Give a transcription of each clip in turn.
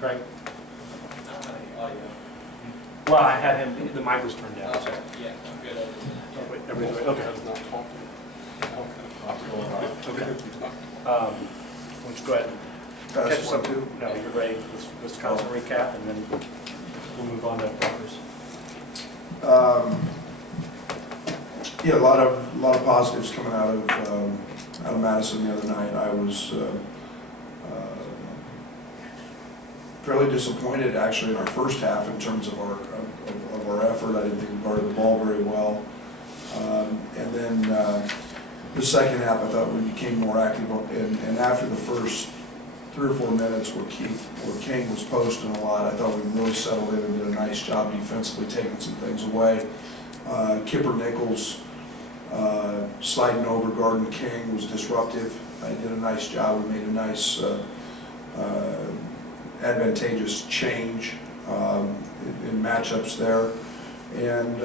Craig? I don't have any audio. Well, I had him, the mic was turned down, so. Okay, yeah, I'm good. Oh, wait, everybody's okay. Okay. Why don't you go ahead and catch us up to, no, you're ready, let's kind of recap, and then we'll move on to Rutgers. Yeah, a lot of positives coming out of Madison the other night. I was fairly disappointed actually in our first half in terms of our effort. I didn't think we guarded the ball very well, and then the second half I thought we became more active. And after the first 3 or 4 minutes where King was posting a lot, I thought we really settled in and did a nice job defensively, taking some things away. Kipper Nichols sliding over guarding King was disruptive. I did a nice job. We made a nice advantageous change in matchups there, and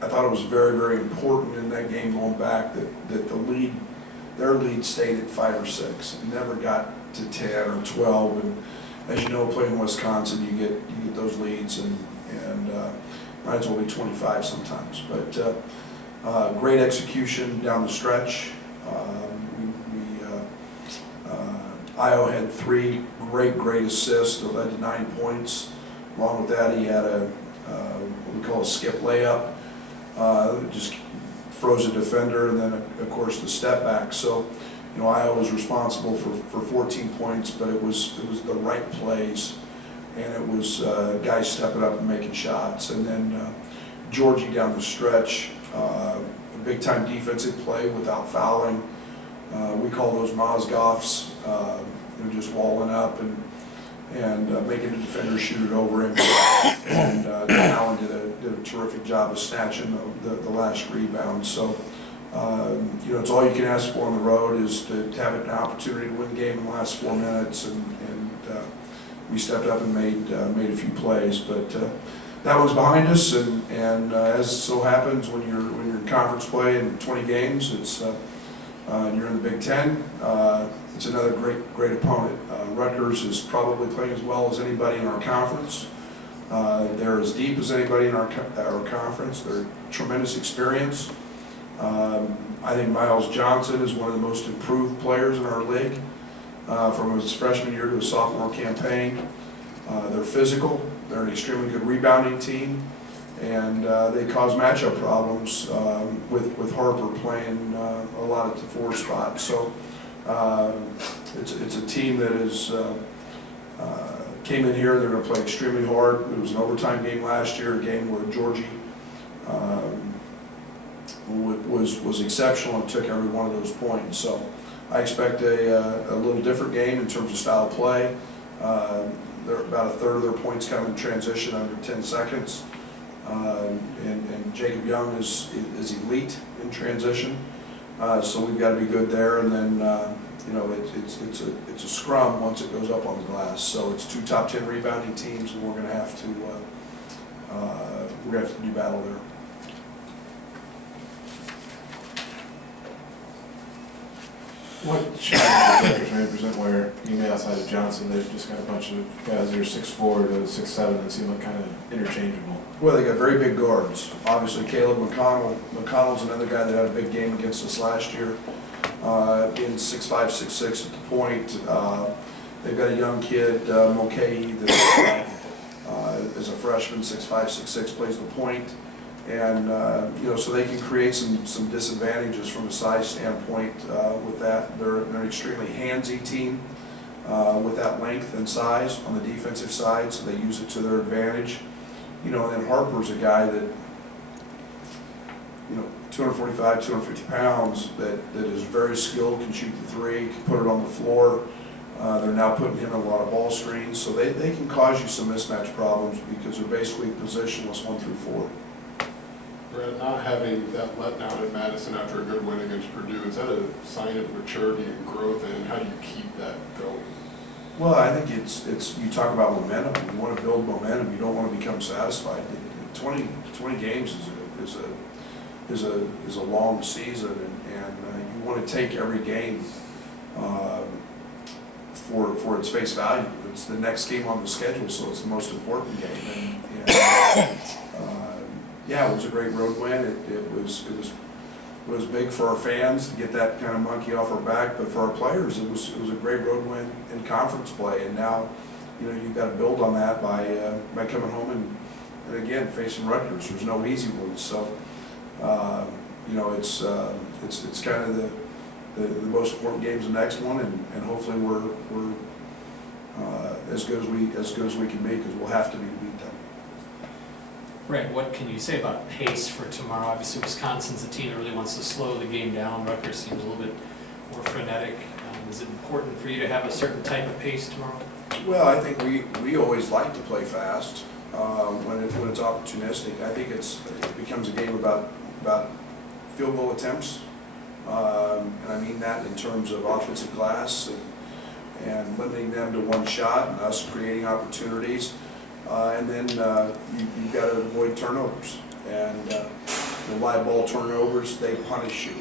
I thought it was very, very important in that game going back that their lead stayed at 5 or 6 and never got to 10 or 12. And as you know, playing Wisconsin, you get those leads and might as well be 25 sometimes. But great execution down the stretch. Io had 3 great assists that led to 9 points. Along with that, he had what we call a skip layup. Just froze a defender, and then of course the step back. So, you know, Io was responsible for 14 points, but it was the right plays, and it was guys stepping up and making shots. And then Georgie down the stretch, a big time defensive play without fouling. We call those Mozgoffs, just walling up and making the defender shoot it over him. And Allen did a terrific job of snatching the last rebound. So, you know, it's all you can ask for on the road is to have an opportunity to win the game in the last 4 minutes, and we stepped up and made a few plays. But that one's behind us, and as so happens when you're in conference play in 20 games, it's and you're in the Big Ten. It's another great opponent. Rutgers is probably playing as well as anybody in our conference. They're as deep as anybody in our conference. They're tremendous experience. I think Miles Johnson is one of the most improved players in our league from his freshman year to his sophomore campaign. They're physical. They're an extremely good rebounding team, and they cause matchup problems with Harper playing a lot at the 4 spot. So it's a team that is came in here. They're going to play extremely hard. It was an overtime game last year, a game where Georgie was exceptional and took every one of those points. So I expect a little different game in terms of style of play. They're about a third of their points come in transition under 10 seconds. And Jacob Young is elite in transition, so we've got to be good there. And then you know, it's a scrum once it goes up on the glass. So it's 2 top 10 rebounding teams, and we're going to have to do battle there. What challenges Rutgers may present where you may outside of Johnson, they've just got a bunch of guys that are 6'4" to 6'7" and seem like kind of interchangeable? Well, they got very big guards. Obviously, Caleb McConnell. McConnell's another guy that had a big game against us last year, being 6'5", 6'6" at the point. They've got a young kid, Mulcahy, that is a freshman, 6'5", 6'6", plays the point. And you know, so they can create some disadvantages from a size standpoint with that. They're an extremely handsy team with that length and size on the defensive side, so they use it to their advantage. You know, and then Harper's a guy that, you know, 245, 250 pounds, that is very skilled, can shoot the 3, can put it on the floor. They're now putting him in a lot of ball screens, so they can cause you some mismatch problems because they're basically positionless 1 through 4. Brad, not having that letdown in Madison after a good win against Purdue, is that a sign of maturity and growth, and how do you keep that going? Well, I think it's you talk about momentum. You want to build momentum. You don't want to become satisfied. 20 games is a long season, and you want to take every game for its face value. It's the next game on the schedule, so it's the most important game. And yeah, it was a great road win. It was big for our fans to get that kind of monkey off our back, but for our players, it was a great road win in conference play. And now, you've got to build on that by coming home and again facing Rutgers. There's no easy ones, so it's kind of the most important game's the next one, and hopefully we're as good as we can be, because we'll have to be to beat them. Right, what can you say about pace for tomorrow? Obviously, Wisconsin's a team that really wants to slow the game down. Rutgers seems a little bit more frenetic. Is it important for you to have a certain type of pace tomorrow? Well, I think we always like to play fast when it's opportunistic. I think it becomes a game about field goal attempts, and I mean that in terms of offensive glass and limiting them to one shot and us creating opportunities. And then you've got to avoid turnovers. And the live ball turnovers, they punish you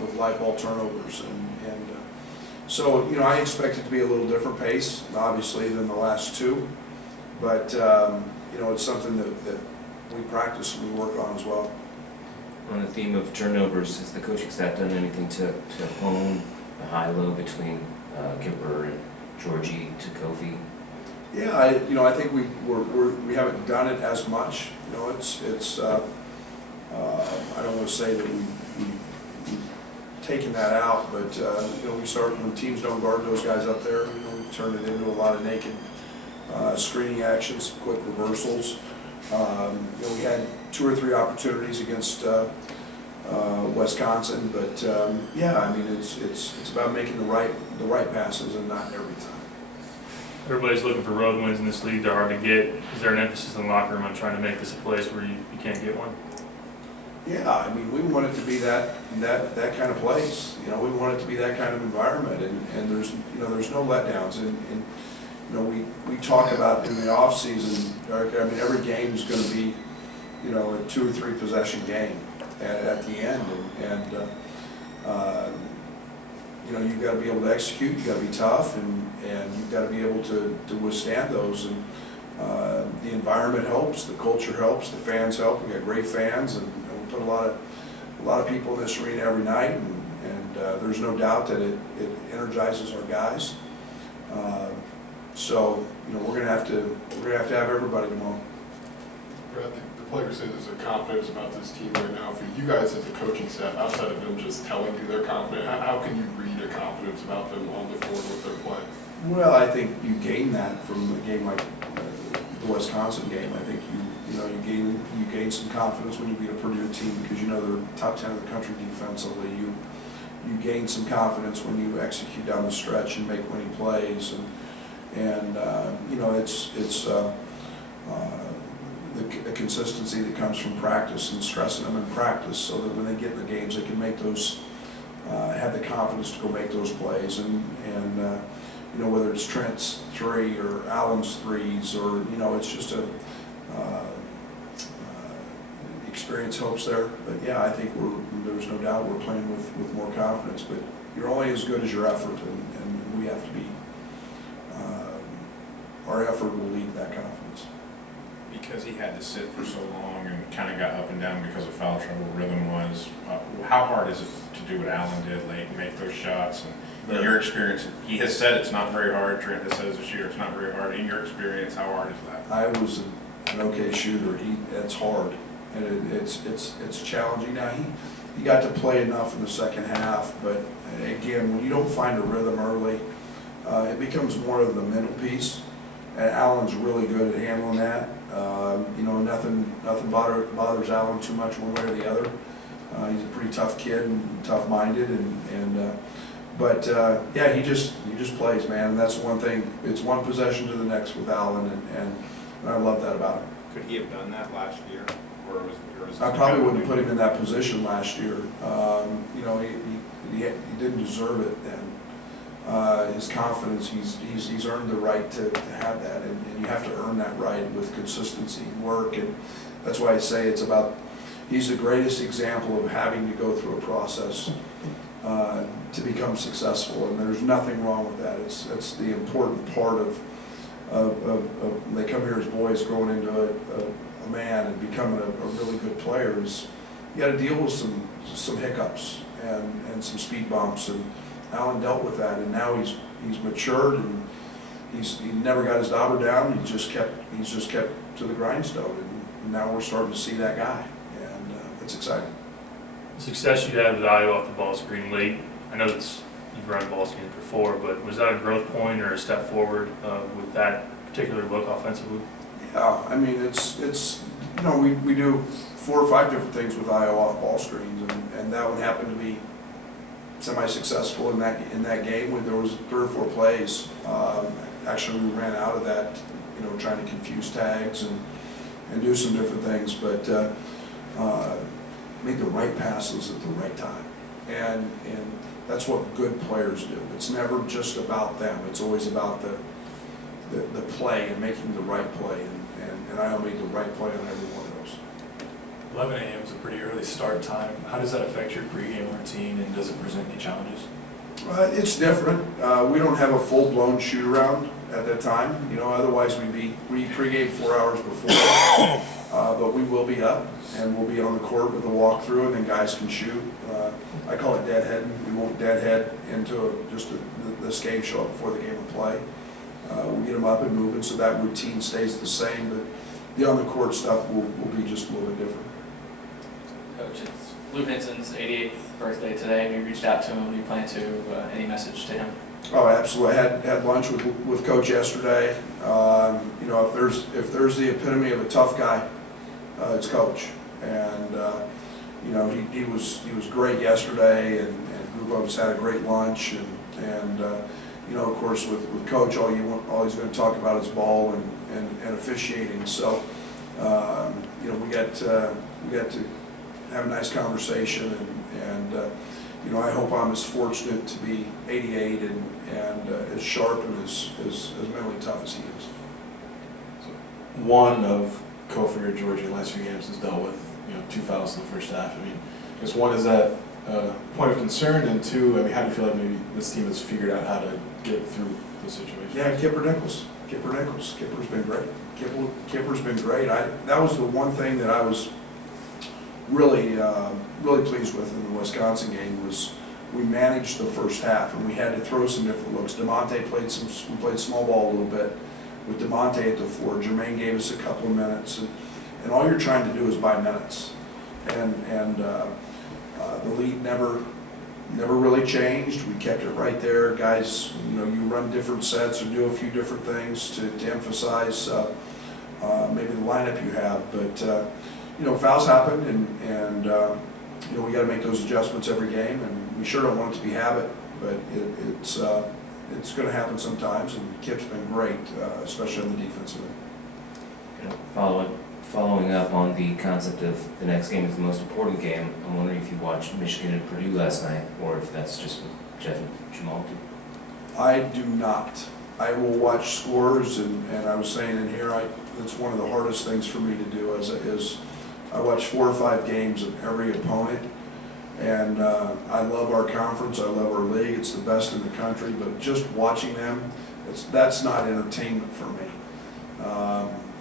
with live ball turnovers. And so, I expect it to be a little different pace, obviously, than the last two. But, it's something that we practice and we work on as well. On the theme of turnovers, has the coaching staff done anything to hone the high-low between Kemper and Georgie to Kofi? Yeah, I think we haven't done it as much. It's I don't want to say that we've taken that out, but we start when teams don't guard those guys up there. We turn it into a lot of naked screening actions, quick reversals. We had 2 or 3 opportunities against Wisconsin, but yeah, I mean it's about making the right passes and not every time. Everybody's looking for road wins in this league. They're hard to get. Is there an emphasis in the locker room on trying to make this a place where you can't get one? Yeah, I mean, we want it to be that kind of place. We want it to be that kind of environment, and there's no letdowns. And we talk about in the off season. I mean, every game is going to be a 2 or 3 possession game at the end, and you've got to be able to execute. You've got to be tough, and you've got to be able to withstand those. And the environment helps, the culture helps, the fans help. We got great fans, and we put a lot of people in this arena every night, and there's no doubt that it energizes our guys. So we're gonna have to have everybody tomorrow. Brad, the players say there's a confidence about this team right now. For you guys as a coaching staff, outside of them just telling you they're confident, how can you read a confidence about them on the floor with their play? Well, I think you gain that from a game like the Wisconsin game. I think you gain some confidence when you beat a Purdue team, because they're top 10 of the country defensively. You gain some confidence when you execute down the stretch and make winning plays, and it's the consistency that comes from practice and stressing them in practice, so that when they get in the games, they can make those, have the confidence to go make those plays. And whether it's Trent's 3 or Allen's 3s, or it's just experience helps there. But yeah, I think there's no doubt we're playing with more confidence. But you're only as good as your effort, and we have to be. Our effort will lead that confidence. Because he had to sit for so long and kind of got up and down because of foul trouble, rhythm-wise, how hard is it to do what Allen did late and make those shots? And in your experience, he has said it's not very hard. Trent has said this year it's not very hard. In your experience, how hard is that? I was an okay shooter. It's hard, and it's challenging. Now he got to play enough in the second half, but again, when you don't find a rhythm early, it becomes more of the mental piece. And Allen's really good at handling that. Nothing bothers Allen too much one way or the other. He's a pretty tough kid and tough-minded, but yeah, he just plays, man. And that's one thing. It's one possession to the next with Allen, and I love that about him. Could he have done that last year, or was I probably wouldn't have put him in that position last year. He didn't deserve it then. His confidence, he's earned the right to have that, and you have to earn that right with consistency and work, and that's why I say he's the greatest example of having to go through a process to become successful, and there's nothing wrong with that. It's the important part of they come here as boys growing into a man and becoming a really good player. Is you got to deal with some hiccups and some speed bumps, and Alan dealt with that, and now he's matured, and he never got his daughter down. He's just kept to the grindstone, and now we're starting to see that guy, and it's exciting. The success you had with Iowa off the ball screen late, I know you've run ball screens before, but was that a growth point or a step forward with that particular look offensively? Yeah, I mean, it's you know, we do 4 or 5 different things with Iowa off ball screens, and that one happened to be semi-successful in that game. When there was 3 or 4 plays, actually we ran out of that, you know, trying to confuse tags and do some different things, but made the right passes at the right time, and that's what good players do. It's never just about them. It's always about the play and making the right play, and I made the right play on every one of those. 11 a.m. is a pretty early start time. How does that affect your pregame routine, and does it present any challenges? It's different. We don't have a full-blown shoot-around at that time. You know, otherwise we pregame 4 hours before, but we will be up, and we'll be on the court with a walkthrough, and then guys can shoot. I call it deadheading. We won't deadhead into just this game, show up before the game of play. We'll get them up and moving, so that routine stays the same, but the on-the-court stuff will be just a little bit different. Coach, it's Luke Hinson's 88th birthday today. Have you reached out to him? Do you plan to? Any message to him? Oh, absolutely. I had lunch with Coach yesterday. You know, if there's the epitome of a tough guy, it's Coach. And you know, he was great yesterday, and the group of us had a great lunch. And you know, of course, with Coach, all he's going to talk about is ball and officiating. So you know, we got to have a nice conversation, and you know, I hope I'm as fortunate to be 88 and as sharp and as mentally tough as he is. So one of Kofi or Georgie in the last few games has dealt with, you know, 2 fouls in the first half. I mean, I guess one, is that a point of concern, and 2, I mean, how do you feel like maybe this team has figured out how to get through the situation? Yeah, Kipper Nichols. Kipper's been great. Kipper's been great. That was the one thing that I was really pleased with in the Wisconsin game, was we managed the first half, and we had to throw some different looks. DeMonte we played small ball a little bit with DeMonte at the 4. Jermaine gave us a couple of minutes, and all you're trying to do is buy minutes. And the lead never really changed. We kept it right there. Guys, you know, you run different sets or do a few different things to emphasize maybe the lineup you have, but you know, fouls happen, and you know, we got to make those adjustments every game, and we sure don't want it to be habit, but it's going to happen sometimes, and Kip's been great, especially on the defensive end. You know, following up on the concept of the next game is the most important game, I'm wondering if you watched Michigan and Purdue last night, or if that's just what Jeff and Jamal do. I do not. I will watch scores, and I was saying in here, it's one of the hardest things for me to do, is I watch 4 or 5 games of every opponent, and I love our conference, I love our league, it's the best in the country, but just watching them, that's not entertainment for me.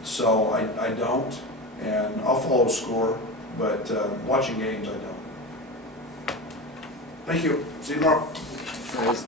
So I don't, and I'll follow score, but watching games I don't. Thank you. See you tomorrow.